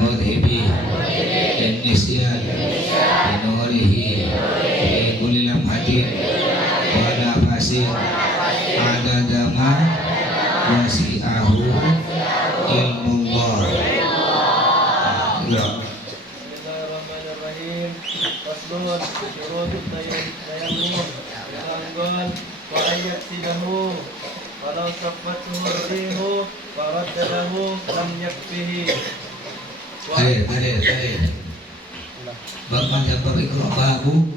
mudhibi nisyan binurihi fi kulli lamhatin wa nafasin adada ma wasi'ahu ilmullah. Ya. Bismillahirrahmanirrahim. Faslun syurut tayammum. Al-awwal wa ayyatidahu walau safathu rihu wa raddadahu lam yakfihi. Hadir. Bapak jawab ikra babu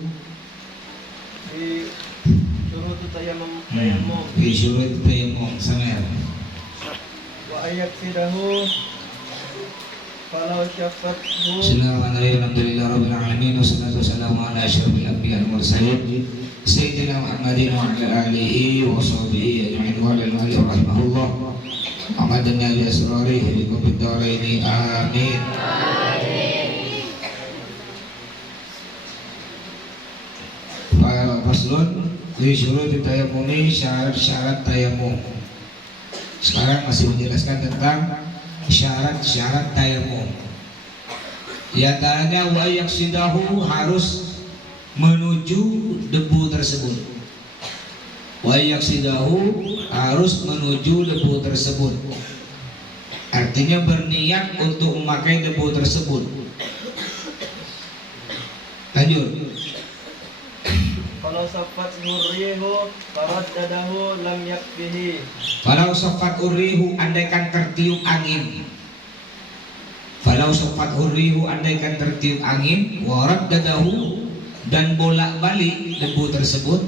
Fi syurut tayammum. Fi syurut tayammum samar. Wa ayyatidahu walau safathu. Bismillahirrahmanirrahim. Alhamdulillahirabbil alamin wassalatu wassalamu ala asyrofil anbiya'i wal mursalin sayyidina Muhammadin wa ala alihi wa sahbihi ajma'in wa ala alihi rahimahullah. Amadna bi asrarihi bi kubid daraini amin. Faslun fi syurut tayammumi, syarat-syarat tayammum. Sekarang masih menjelaskan tentang syarat-syarat tayammum. Di antaranya wa yaqsidahu, harus menuju debu tersebut. Wa yaqsidahu, harus menuju debu tersebut. Artinya berniat untuk memakai debu tersebut. Lanjut. Kalau safat rihu faraddadahu lam yakfihi. Falau safat urihu, andaikan tertiup angin. Falau safat urihu, andaikan tertiup angin. Waraddadahu, dan bolak-balik debu tersebut.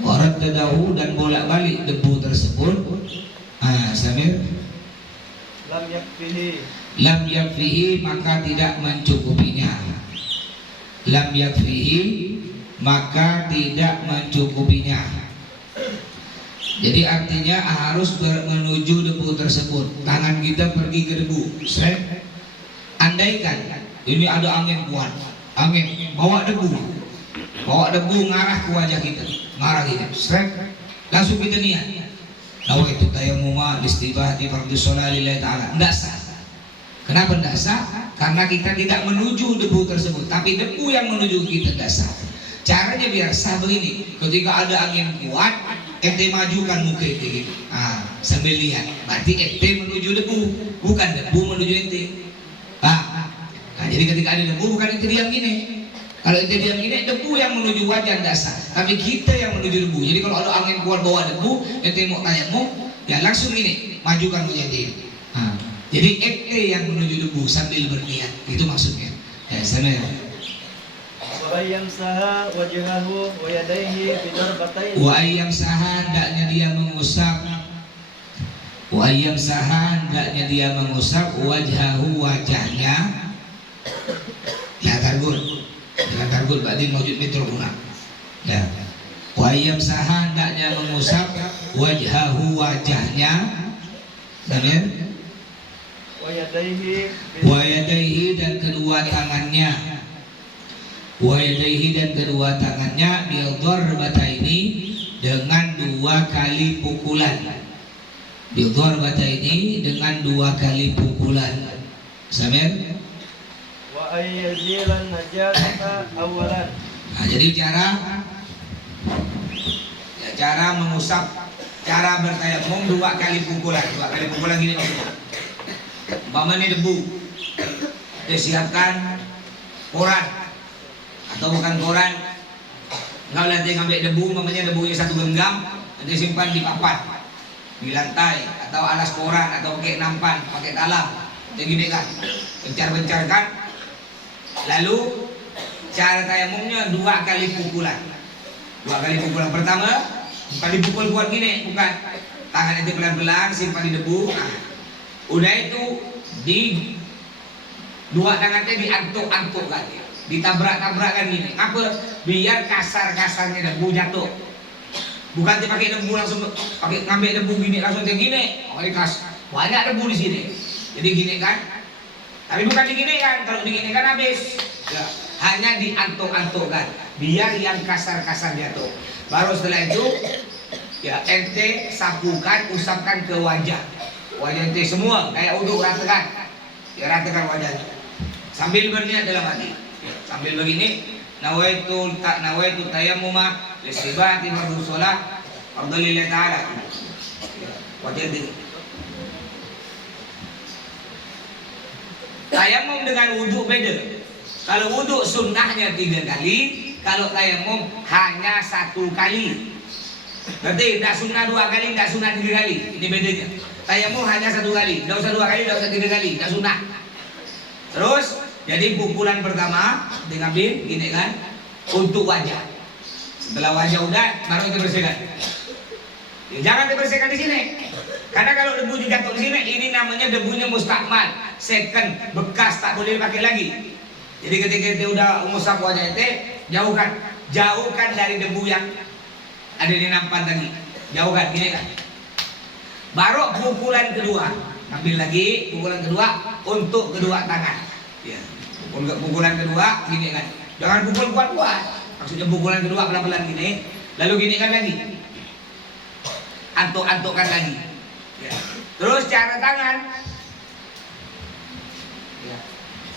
Waraddadahu, dan bolak-balik debu tersebut. Samir. Lam yakfihi. Lam yakfihi, maka tidak mencukupinya. Lam yakfihi, maka tidak mencukupinya. Jadi artinya harus menuju debu tersebut. Tangan kita pergi ke debu. Andaikan ini ada angin kuat, angin bawa debu ngarah ke wajah kita, ngarah kita. Langsung kita niat. Lawa itu tayammum istibahati fardhu shalah lillahi ta'ala. Enggak sah. Kenapa enggak sah? Karena kita tidak menuju debu tersebut, tapi debu yang menuju kita enggak sah. Caranya biar sah begini, ketika ada angin kuat, ente majukan muka ente gitu, sambil lihat, berarti ente menuju debu, bukan debu menuju ente. Jadi ketika ada debu, bukan ente diam gini. Kalau ente diam gini, debu yang menuju wajah dasar, tapi kita yang menuju debu. Jadi kalau ada angin kuat bawa debu, ente mau tayammum, ya langsung ini, majukan muka ente. Jadi ente yang menuju debu sambil berniat, itu maksudnya. Ya, sana ya. Wa yamsaha wajhahu wa yadayhi bidarbatain. Wa yamsaha, hendaknya dia mengusap. Wa yamsaha, hendaknya dia mengusap wajhahu, wajahnya. Ya targul berarti wujud mitroguna. Ya. Wa yamsaha, hendaknya mengusap wajhahu, wajahnya. Benar? Wa yadayhi, dan kedua tangannya. Wa yadayhi, dan kedua tangannya bidarbataini, dengan 2 kali pukulan. Bidarbataini, dengan 2 kali pukulan. Samir? Wa ayyazilan najasa awalan. Jadi cara mengusap, cara bertayammum 2 kali pukulan. 2 kali pukulan gini maksudnya. Umpama ini debu, kita siapkan koran atau bukan koran, enggak nanti ngambil debu, namanya debunya 1 genggam, nanti simpan di papan, di lantai, atau alas koran, atau pakai nampan, pakai talam, jadi gini kan, bencar-bencarkan. Lalu cara tayammumnya 2 kali pukulan. 2 kali pukulan. Pertama, bukan dipukul kuat gini, bukan. Tangan itu pelan-pelan, simpan di debu. Udah itu di 2 tangannya diantuk-antuk kan, ditabrak-tabrakkan gini. Apa? Biar kasar-kasarnya debu jatuh. Bukan dipakai debu langsung, pakai ngambil debu gini langsung kayak gini. Oh, ini keras. Banyak debu di sini. Jadi gini kan. Tapi bukan digini kan. Kalau digini kan habis. Ya, hanya diantuk-antukkan biar yang kasar-kasar jatuh. Baru setelah itu ya ente sapukan, usapkan ke wajah ente semua kayak uduk, ratakan. dia ratakan wajahnya sambil berniat dalam hati, sambil begini, nawaitu tayammuma listibati fardhu shalah fardhu lillahi ta'ala. Wajah diri. Tayamum dengan wudhu beda. Kalau wudhu sunnahnya 3 kali, kalau tayamum hanya 1 kali. Berarti tidak sunnah 2 kali, tidak sunnah 3 kali. Ini bedanya. Tayamum hanya 1 kali, tidak usah 2 kali, tidak usah 3 kali, tidak sunnah. Terus jadi pukulan pertama diambil gini kan, untuk wajah. Setelah wajah udah, baru dibersihkan. Ya, jangan dibersihkan di sini. Karena kalau debu jatuh di sini, ini namanya debunya mustakmal, second, bekas, tak boleh dipakai lagi. Jadi ketika itu udah ngusap wajah itu, jauhkan dari debu yang ada di nampan tadi, jauhkan, gini kan. Baru pukulan kedua, ambil lagi pukulan kedua untuk kedua tangan. Ya, pukulan kedua, gini kan. Jangan pukul kuat-kuat. Maksudnya pukulan kedua pelan-pelan gini, lalu gini kan lagi, antuk-antukkan lagi. Ya. Terus cara tangan, ya.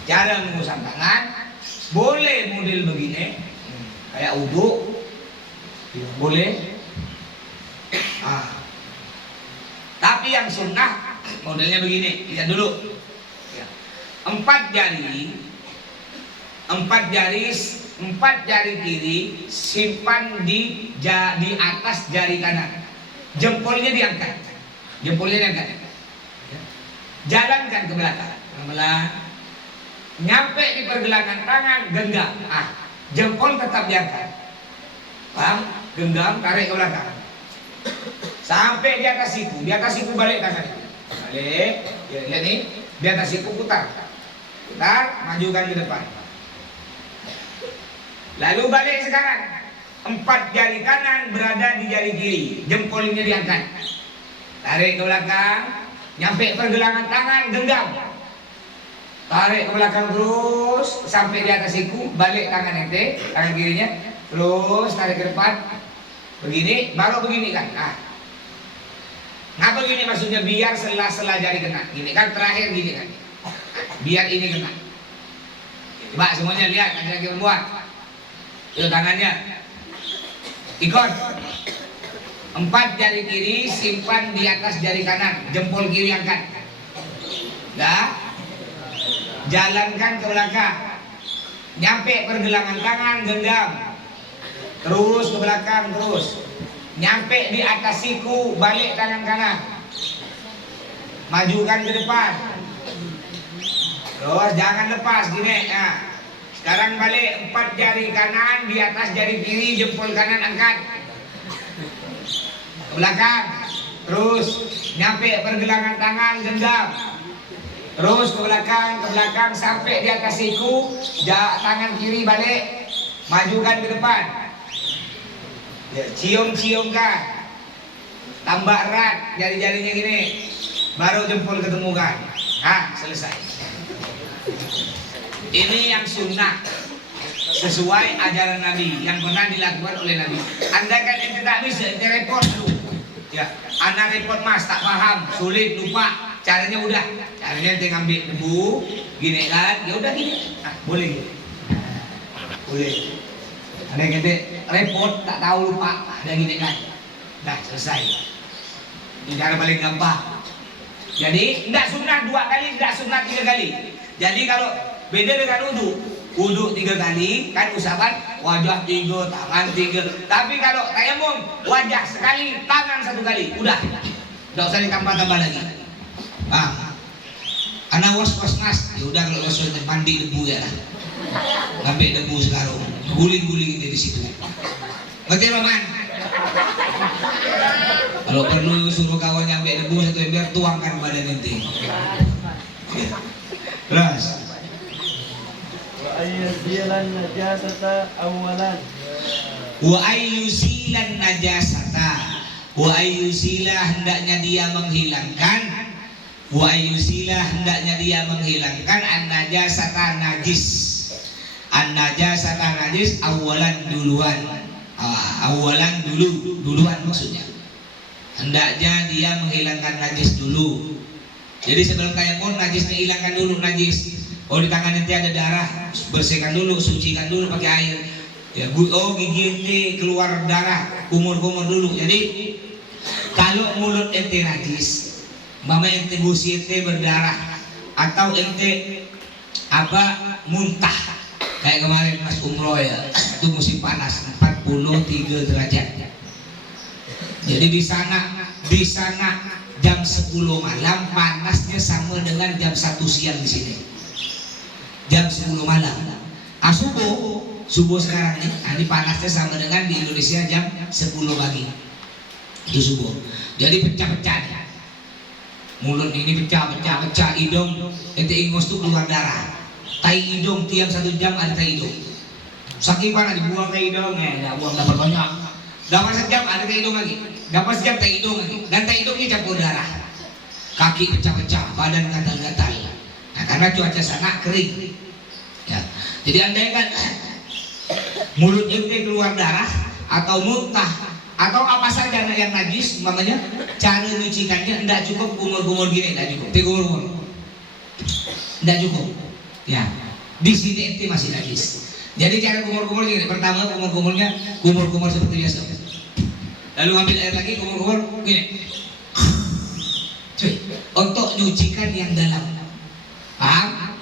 Cara mengusap tangan boleh model begini, kayak wudhu, boleh. Tapi yang sunnah modelnya begini, lihat dulu. Ya. 4 jari kiri simpan di atas jari kanan, jempolnya diangkat. Jalankan ke belakang, pelan-pelan. Nyampe di pergelangan tangan, genggam. Jempol tetap diangkat. Paham? Genggam, tarik ke belakang. Sampai di atas siku balik tangan. Balik. Ya, lihat nih, di atas siku putar, majukan ke depan. Lalu balik sekarang. 4 jari kanan berada di jari kiri, jempolnya diangkat. Tarik ke belakang, nyampe pergelangan tangan, genggam. Tarik ke belakang terus sampai di atas siku, balik tangan kirinya, terus tarik ke depan. Begini, baru begini kan. Ngapa begini maksudnya? Biar sela-sela jari kena. Gini kan terakhir gini kan. Biar ini kena. Coba semuanya lihat, ada lagi membuat. Itu tangannya. Ikut. 4 jari kiri simpan di atas jari kanan, jempol kiri angkat. Dah. Jalankan ke belakang. Nyampe pergelangan tangan, genggam. Terus ke belakang terus. Nyampe di atas siku, balik tangan kanan. Majukan ke depan. Terus jangan lepas gini. Sekarang balik 4 jari kanan di atas jari kiri, jempol kanan angkat. Belakang, terus nyampe pergelangan tangan, genggam, terus ke belakang sampai di atas siku, tangan kiri balik, majukan ke depan, ya, cium-ciumkan, tambah erat jari-jarinya gini, baru jempol ketemukan, selesai. Ini yang sunnah sesuai ajaran Nabi yang pernah dilakukan oleh Nabi. Anda kan ente tak bisa, ente repot dulu. Ya, anak repot mas, tak paham, sulit, lupa. Caranya udah, caranya ente ngambil debu, gini kan, ya udah gini. Boleh, boleh. Ada yang ente repot, tak tahu, lupa, ada gini kan. Nah, selesai. Ini cara paling gampang. Jadi, tidak sunnah 2 kali, tidak sunnah 3 kali. Jadi kalau beda dengan wudhu 3 kali, kan usapan wajah 3, tangan 3. Tapi kalau tayamum, wajah sekali, tangan 1 kali, udah. Tidak usah ditambah-tambah lagi. Anak was-was mas, ya udah kalau was-was mandi debu ya lah. Ngambil debu sekarang, guling-guling di situ. Ngerti Roman? Kalau perlu suruh kawan nyampe debu satu biar tuangkan badan ente. Terus. Ayyuzilan najasata awalan. Wa ayyuzilan najasata. Wa ayyuzila hendaknya dia menghilangkan. Wa ayyuzila hendaknya dia menghilangkan an-najasata najis. An-najasata najis awalan duluan. Awalan duluan maksudnya. Hendaknya dia menghilangkan najis dulu. Jadi sebelum tayamum najisnya hilangkan dulu najis. Oh di tangan nanti ada darah, bersihkan dulu, sucikan dulu pakai air. Ya, oh gigi ente keluar darah, kumur-kumur dulu. Jadi kalau mulut ente najis, mama ente gusi ente berdarah, atau ente muntah kayak kemarin pas umroh ya, itu musim panas 43 derajat. Jadi di sana jam 10 malam panasnya sama dengan jam 1 siang di sini. Jam 10 malam. Subuh sekarang nih, ini panasnya sama dengan di Indonesia jam 10 pagi. Itu subuh. Jadi pecah-pecah. Mulut ini pecah, hidung ente ingus tuh keluar darah. Tai hidung tiap 1 jam ada tai hidung. Saking panas dibuang tai hidung, enggak buang dapat banyak. Dapat sejam ada tai hidung lagi. Dapat sejam tai hidung lagi. Dan tai hidungnya campur darah. Kaki pecah-pecah, badan gatal-gatal. Nah, karena cuaca sana kering. Ya. Jadi andai kan mulut ente keluar darah atau muntah atau apa saja yang najis, namanya cara nyucikannya tidak cukup kumur-kumur gini, tidak cukup. Kumur-kumur. Tidak cukup. Ya. Di sini ente masih najis. Jadi cara kumur-kumur gini. Pertama kumur-kumurnya kumur-kumur seperti biasa. Lalu ambil air lagi kumur-kumur gini. Untuk nyucikan yang dalam. Paham?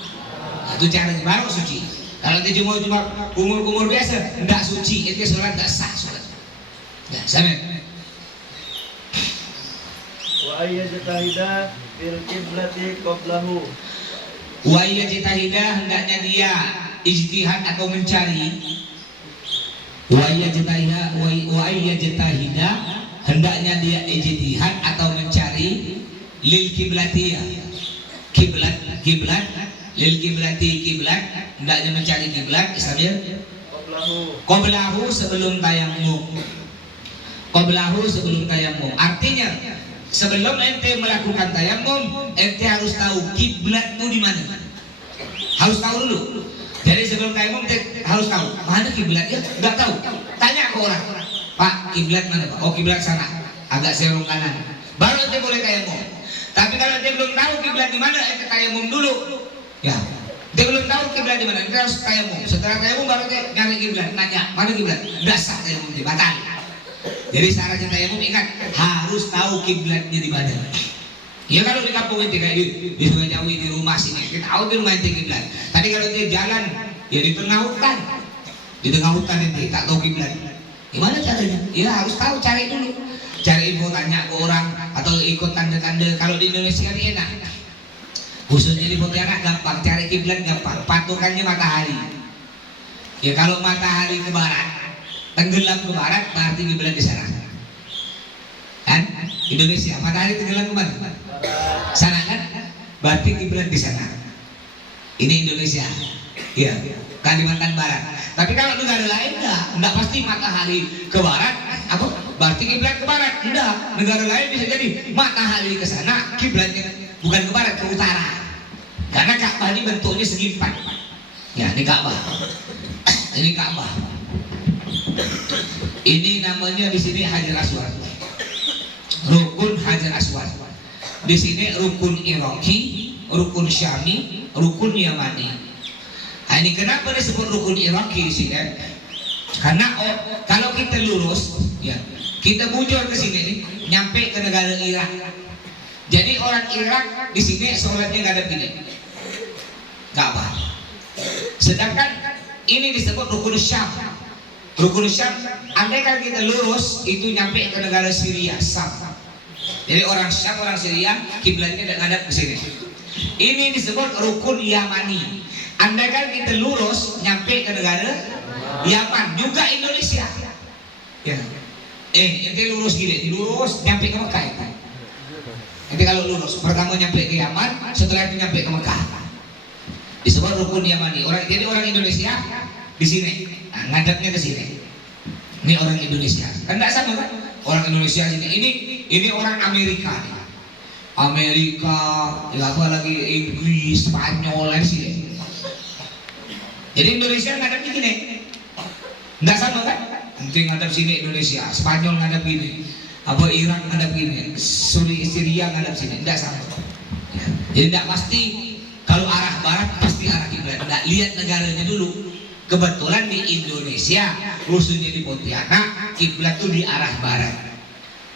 Itu caranya baru suci. Kalau dia cuma kumur-kumur biasa, tidak suci. Itu sholat tidak sah sholat. Ya, sama. Wa ayyajtahida fil qiblati qablahu. Wa ayyajtahida hendaknya dia ijtihad atau mencari. Wa ayyajtahida hendaknya dia ijtihad atau mencari lil qiblati. Kiblat lil kiblat hendaknya mencari kiblat sambil qablahu sebelum tayamum. Artinya sebelum ente melakukan tayamum ente harus tahu kiblat itu di mana. Harus tahu dulu. Jadi sebelum tayamum ente harus tahu mana kiblatnya. Enggak tahu, tanya ke orang, Pak kiblat mana Pak? Oh kiblat sana, agak serong kanan. Baru ente boleh tayamum. Tapi kalau ente belum tahu kiblat di mana, ente tayamum dulu. Ya, ente belum tahu kiblat di mana, ente harus tayamum. Setelah tayamum baru ente nyari kiblat, nanya mana kiblat. Dasar tayamum di batal. Jadi syaratnya tayamum ingat harus tahu kiblatnya di mana. Ya kalau di kampung ente kayak di Sungai Jawi di rumah sini, kita tahu di rumah ente kiblat. Tadi kalau ente jalan ya di tengah hutan, ente tak tahu kiblat. Gimana caranya? Ya harus tahu, cari dulu. Cari info, tanya ke orang atau ikut tanda-tanda. Kalau di Indonesia ini enak, khususnya di Pontianak gampang, cari kiblat gampang. Patokannya matahari. Ya kalau matahari ke barat, tenggelam ke barat, berarti kiblat di sana. Kan? Indonesia, matahari tenggelam ke mana? Sana kan? Berarti kiblat di sana. Ini Indonesia. Ya, Kalimantan Barat. Tapi kalau negara lain enggak pasti matahari ke barat, berarti kiblat ke barat. Enggak, negara lain bisa jadi matahari ke sana, kiblatnya bukan ke barat, ke utara. Karena Ka'bah ini bentuknya segi empat. Ya, ini Ka'bah. Ini Ka'bah. Ini namanya di sini Hajar Aswad. Rukun Hajar Aswad. Di sini rukun Iraqi, rukun Syami, rukun Yamani. Nah, ini kenapa disebut rukun Iraqi di sini? Karena kalau kita lurus, ya, kita bujur ke sini nih, nyampe ke negara Irak. Jadi orang Irak di sini sholatnya ngadep gini, Ka'bah. Sedangkan ini disebut rukun Syam. Rukun Syam, andai kan kita lurus itu nyampe ke negara Syria, Syam. Jadi orang Syam, orang Syria, kiblatnya ngadep ke sini. Ini disebut rukun Yamani. Andai kan kita lurus nyampe ke negara Yaman, juga Indonesia. Ya. Ente lurus gini, lurus nyampe ke Mekah. Ya. Ente kalau lurus, pertama nyampe ke Yaman, setelah itu nyampe ke Mekah. Disebut rukun Yamani. Jadi orang Indonesia di sini, nah, ngadepnya ke sini. Ini orang Indonesia. Kan enggak sama kan? Orang Indonesia sini. Ini orang Amerika. Amerika, ya apa lagi Inggris, Spanyol sih. Jadi Indonesia ngadep gini, nggak sama kan? Nanti ngadep sini Indonesia, Spanyol ngadep gini, apa Irak ngadep gini, Syria ngadep sini, nggak sama. Ya. Jadi tidak pasti kalau arah barat pasti arah kiblat. Tidak, lihat negaranya dulu. Kebetulan di Indonesia, khususnya di Pontianak, kiblat itu di arah barat.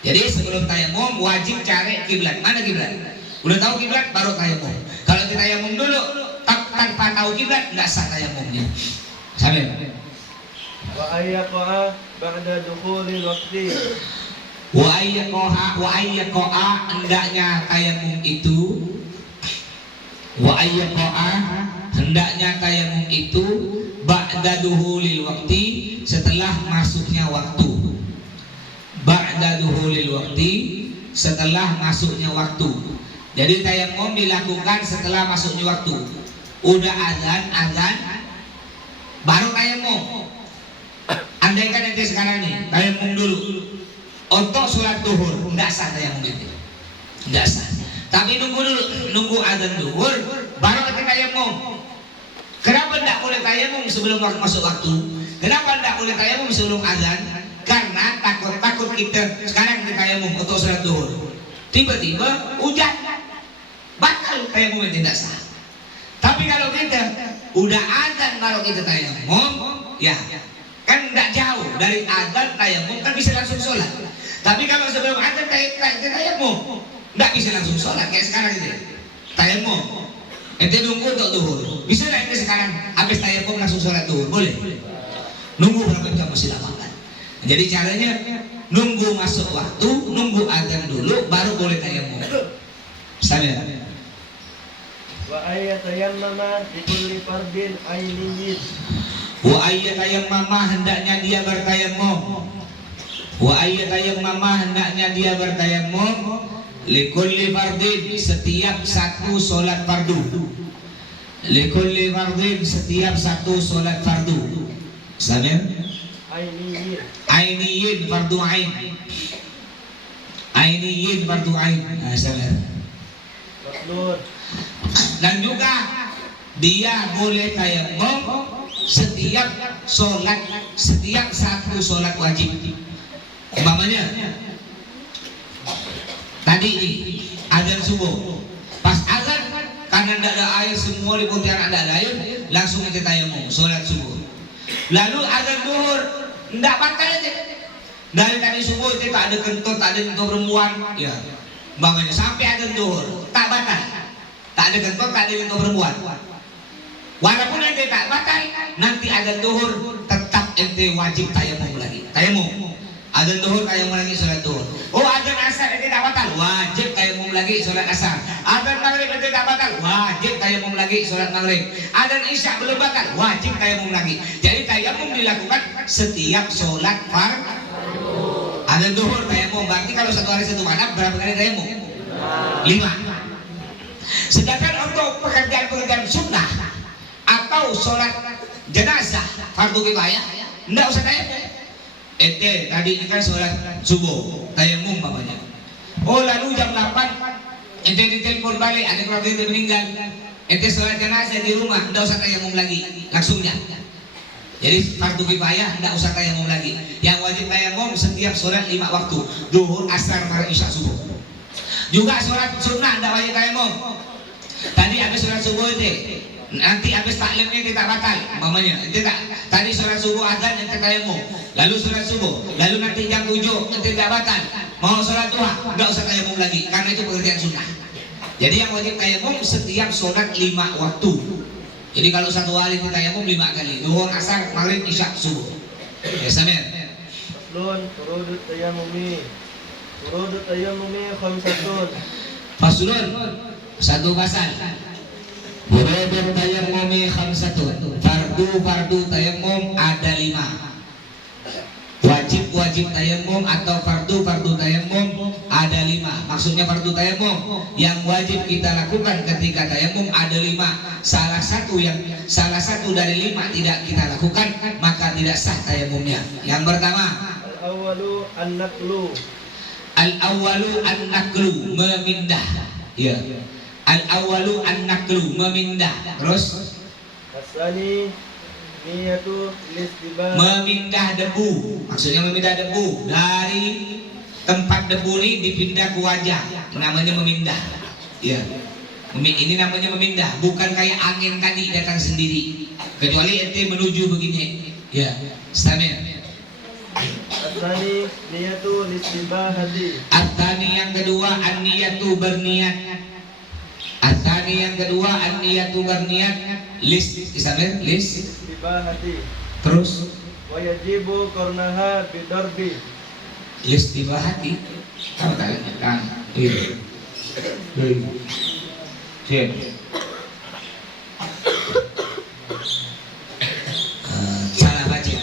Jadi sebelum tayamum wajib cari kiblat. Mana kiblat? Udah tahu kiblat baru tayamum. Kalau kita tayamum dulu tanpa tahu kiblat nggak sah tayamumnya. Sambil. Wa ayyaqa'a ba'da dukhulil waqti. Wa ayyaqa'a hendaknya tayamum itu. Wa ayyaqa'a hendaknya tayamum itu ba'da duhulil waqti, setelah masuknya waktu. Ba'da duhulil waqti, setelah masuknya waktu. Jadi tayamum dilakukan setelah masuknya waktu. Udah azan baru tayamum. Andaikan nanti sekarang nih tayamum dulu untuk sholat duhur, enggak sah tayamum itu, enggak sah. Tapi nunggu dulu, nunggu azan duhur baru kita tayamum. Kenapa tidak boleh tayamum sebelum masuk waktu? Kenapa tidak boleh tayamum sebelum azan? Karena takut kita sekarang kita tayamum untuk sholat duhur, tiba-tiba hujan, batal tayamum yang tidak sah. Tapi kalau kita udah azan baru kita tayamum, ya kan tidak jauh dari azan tayamum kan bisa langsung sholat. Tapi kalau sebelum azan kita tayamum, tidak bisa langsung sholat kayak sekarang ini. Tayamum ente nunggu untuk duhur, bisa nggak ente sekarang habis tayamum langsung sholat duhur? Boleh? Nunggu berapa jam masih lama kan? Jadi caranya nunggu masuk waktu, nunggu azan dulu, baru boleh tayamum. Sambil. Wa ayyatayammama likulli fardin ainiyyin. Wa ayyatayammama hendaknya dia bertayamum. Wa ayyatayammama hendaknya dia bertayamum likulli fardin, setiap satu solat fardu. Likulli fardin, setiap satu solat fardu. Sambil. Ainiyin fardu ain. Ainiyin fardu ain. Sambil. Dan juga dia boleh tayamum setiap solat, setiap satu solat wajib. Umpamanya tadi ini azan subuh, pas azan karena tidak ada air, semua di Pontianak tidak ada air, langsung kita tayamum solat subuh. Lalu azan duhur tidak batal aja. Dari tadi subuh itu tak ada kentut, tak ada kentut perempuan, ya. Umpamanya sampai azan duhur tak batal, tak ada kentut, tak ada kentut perempuan. Walaupun ente tak batal, nanti azan duhur tetap ente wajib tayamum lagi. Tayamum. Azan duhur tayamum lagi sholat duhur. Oh azan asar ente tak batal, wajib tayamum lagi sholat asar. Azan maghrib ente tak batal, wajib tayamum lagi sholat maghrib. Azan isya belum batal, wajib tayamum lagi. Jadi tayamum dilakukan setiap sholat fardu. Azan duhur tayamum, berarti kalau satu hari satu malam berapa kali tayamum? 5. Sedangkan untuk pekerjaan-pekerjaan sunnah atau sholat jenazah fardu kifayah tidak usah tayamum. Ente tadi ini kan sholat subuh tayamum bapaknya. Oh lalu jam 8 ente ditelepon balik ada keluarga ente meninggal, ente sholat jenazah di rumah, tidak usah tayamum lagi, langsungnya. Jadi fardu kifayah tidak usah tayamum lagi. Yang wajib tayamum setiap sholat 5 waktu, duhur, asar, maghrib, isya, subuh. Juga sholat sunnah tidak wajib tayamum. Tadi habis sholat subuh ente, nanti habis taklimnya tidak batal, mamanya tidak. Tadi sholat subuh azan ente tayamum, lalu sholat subuh, lalu nanti jam 7 ente tidak batal, mau sholat duha tidak usah tayamum lagi karena itu pekerjaan sunnah. Jadi yang wajib tayamum setiap sholat 5 waktu. Jadi kalau satu hari kita tayamum 5 kali, duhur, asar, maghrib, isya, subuh. Ya samir. Furudut tayammumi khamsatun. Faslun, satu pasal. Furudut tayammumi khamsatun. Fardu tayammum ada 5. Wajib tayammum atau fardu tayammum ada 5. Maksudnya fardu tayammum yang wajib kita lakukan ketika tayammum ada 5. Salah satu dari 5 tidak kita lakukan, maka tidak sah tayammumnya. Yang pertama, al-awwalu an-naqlu, memindah. Ya. Al-awwalu an-naqlu, memindah. Terus asani niyatu listiba, memindah debu. Maksudnya memindah debu dari tempat debu ini dipindah ke wajah, namanya memindah. Ya. Ini namanya memindah, bukan kayak angin tadi datang sendiri. Kecuali ente menuju begini. Ya, stamina. At-tsani niyatu listibahati. At-tsani yang kedua an-niyatu berniat. At-tsani yang kedua an-niyatu berniat istamina Listibahati. Terus Wa yajibu qarnaha bidarbi. listibahati. Apa tadi? Kan. Cek. Salah baca.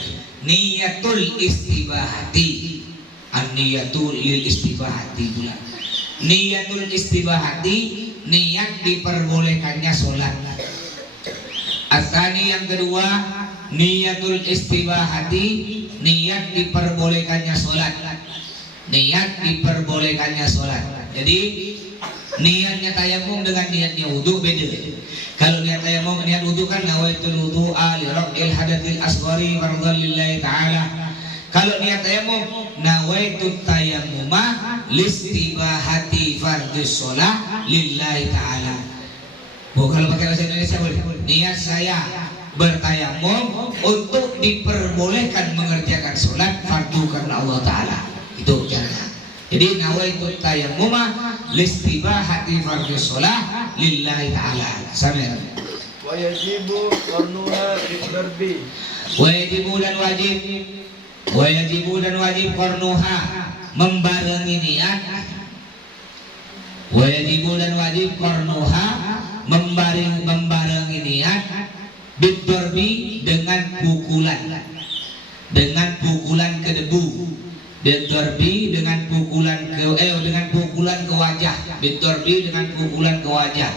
Niyatul istibahati. An-niyatul lil istibahati pula. Niyatul istibahati, niat diperbolehkannya sholat. Asani yang kedua, niyatul istibahati, niat diperbolehkannya sholat. Niat diperbolehkannya sholat. Jadi niatnya tayamum dengan niatnya wudu beda. Kalau niat tayamum, niat wudu kan nawaitul wudu'a li raf'il hadatil asghari fardhan lillahi ta'ala. Kalau niat tayamum, nawaitut tayammuma listibahati fardhus shalah lillahi ta'ala. Kalau pakai bahasa Indonesia boleh. Niat saya bertayamum untuk diperbolehkan mengerjakan sholat fardu karena Allah Ta'ala. Itu caranya. Jadi nawaitut tayammuma listibahati fardhus shalah lillahi ta'ala. Sampai. Wa yajibu qarnuha bidarbi. Wajibu dan wajib. Wajibu dan wajib qarnuha membarengi niat. Wajibu dan wajib qarnuha membarengi niat bidarbi dengan pukulan. Dengan pukulan ke debu. Bidarbi dengan pukulan ke wajah. Bidarbi dengan pukulan ke wajah.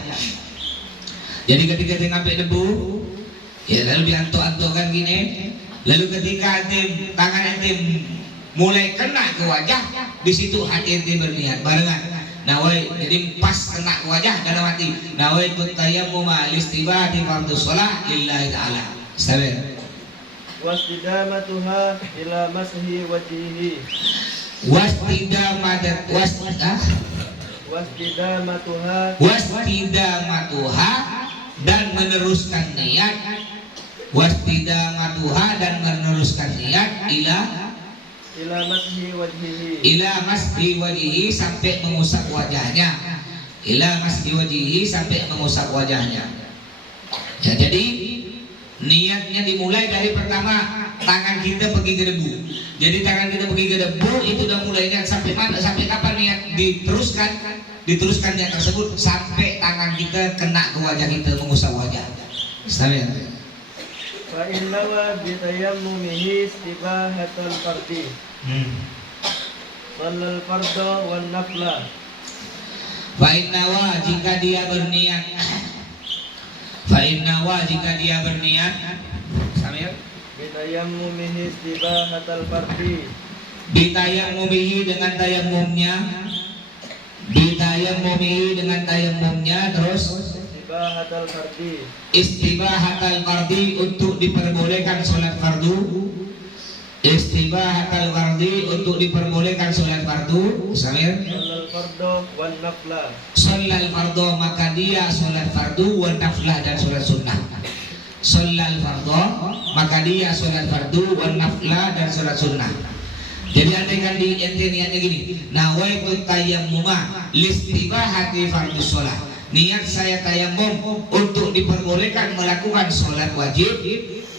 Jadi ketika dia ngambil debu, ya lalu diantuk-antukkan gini. Lalu ketika tangan ente mulai kena ke wajah, di situ hati ente berniat barengan. Jadi pas kena ke wajah dalam hati. Nawaitut tayammuma listibahati fardhus shalah lillahi ta'ala. Sabar. Wastidamatuha ila mashi wajhihi. Wastidamatuha dan meneruskan niat. Wastidamatuha dan meneruskan niat ila mashi wajhihi. Ila mashi wajhihi sampai mengusap wajahnya. Ila mashi wajhihi sampai mengusap wajahnya. Ya, jadi niatnya dimulai dari pertama tangan kita pergi ke debu. Jadi tangan kita pergi ke debu itu udah mulai niat sampai mana? Sampai kapan niat diteruskan niat tersebut sampai tangan kita kena ke wajah kita mengusap wajah. Sampai. Fa innawa bi tayammumihi istibahatul fardi. Shallal fardha wan nafla. Fa innawa jika dia berniat. Fa innawa jika dia berniat. Sambil. Bi tayammumihi istibahatul fardi. Bi tayammumihi dengan tayamumnya. Bi tayammumihi dengan tayamumnya terus. Istibahatul fardi. Istibahatul fardi untuk diperbolehkan sholat fardu. Istibahatul fardi untuk diperbolehkan sholat fardu. Samir. Shallal fardha wan nafla. Shallal fardha maka dia sholat fardu wan naflah dan sholat sunnah. Shallal fardha maka dia sholat fardu wan naflah dan sholat sunnah. Jadi andaikan di ente niatnya gini, nawaitut tayammuma listibahati fardhus shalah. Niat saya tayamum untuk diperbolehkan melakukan sholat wajib,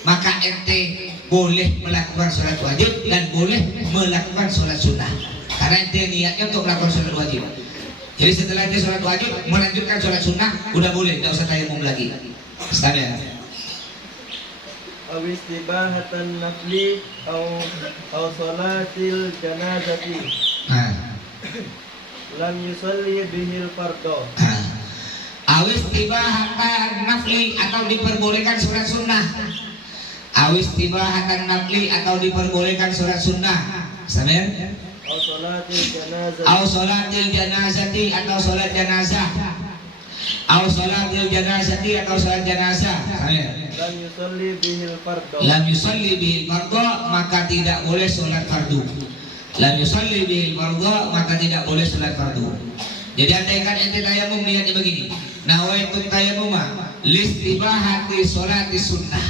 maka ente boleh melakukan sholat wajib dan boleh melakukan sholat sunnah. Karena ente niatnya untuk melakukan sholat wajib. Jadi setelah ente sholat wajib melanjutkan sholat sunnah, udah boleh, tidak usah tayamum lagi. Standar. Aw istibahatan nafli aw sholatil janazati. Lam yusalli bihil fardho. Awis tibahatan nafli atau diperbolehkan sholat sunnah. Awis tibahatan nafli atau diperbolehkan sholat sunnah. Samir. Aw sholatil janazati. Aw sholatil janazati atau sholat janazah. Aw sholatil janazati atau sholat janazah. Samir. Lam yusalli bihil fardho. Lam yusalli bihil fardho maka tidak boleh sholat fardu. Lam yusalli bihil fardho maka tidak boleh sholat fardu. Jadi andaikan ente tayamum niatnya begini, nawaitu tayammuma listibahati sholati sunnah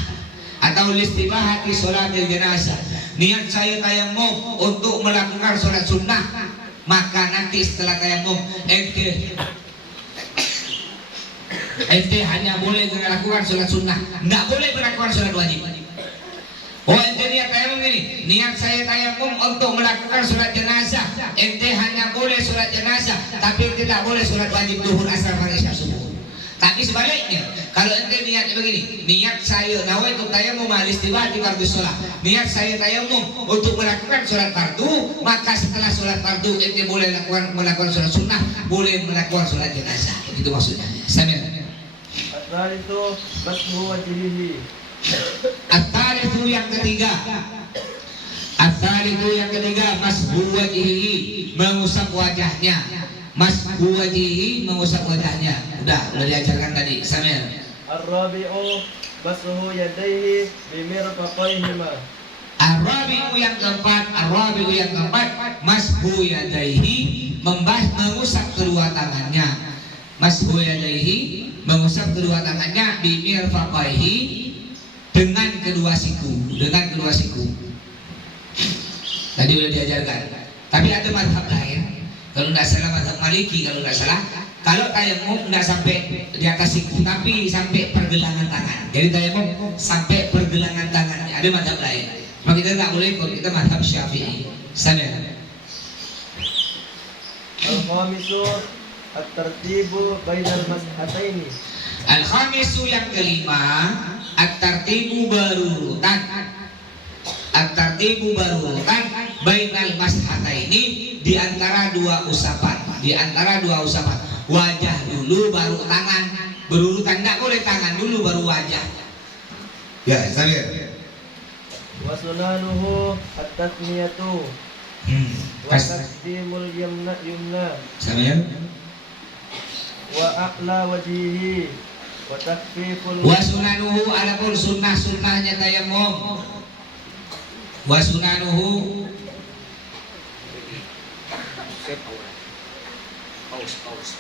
atau listibahati sholatil janazah. Niat saya tayammum untuk melakukan sholat sunnah, maka nanti setelah tayammum ente hanya boleh melakukan sholat sunnah, nggak boleh melakukan sholat wajib. Oh, ente niat tayammum ini, niat saya tayammum untuk melakukan sholat jenazah, ente hanya boleh sholat jenazah, tapi tidak boleh sholat wajib zuhur, asar, maghrib, isya, subuh. Tapi sebaliknya, kalau ente niatnya begini, niat saya nawaitu tayammum al-istibahati fardhu sholat, niat saya tayammum untuk melakukan sholat fardu, maka setelah sholat fardu ente boleh melakukan sholat sunnah, boleh melakukan sholat jenazah. Itu maksudnya. Samir. At-thalithatu basmu wajhihi. At-thalithu yang ketiga. At-thalithu yang ketiga mashu wajhihi, mengusap wajahnya. Mashu wajhihi, mengusap wajahnya. Udah diajarkan tadi. Samir. Ar-rabi'u basmu yadayhi bimirfaqaihima. Ar-rabi'u yang keempat, mashu yadayhi, mengusap kedua tangannya. Mashu yadayhi, mengusap kedua tangannya, bimirfaqaihi, dengan kedua siku, Tadi udah diajarkan. Tapi ada mazhab lain, kalau tidak salah mazhab Maliki, kalau tayammum tidak sampai di atas siku, tapi sampai pergelangan tangan. Jadi tayammum sampai pergelangan tangannya. Ada mazhab lain. Maka kita tak boleh ikut, kita mazhab Syafi'i. Sana. Al-khamisu at-tartibu bainal mas'hataini. Al-khamisu yang kelima, at-tartibu berurutan. At-tartibu berurutan bainal mas'hataini, di antara dua usapan. Wajah dulu baru tangan. Berurutan, tidak boleh tangan dulu baru wajah. Ya, Samir. Wa sunanuhu at-tasmiyatu. Wa taqdimul yumna. Samir. Wa a'la wajhihi wa takfiful. Wa sunanuhu, adapun sunnahnya tayammum. Wa sunanuhu. Pause.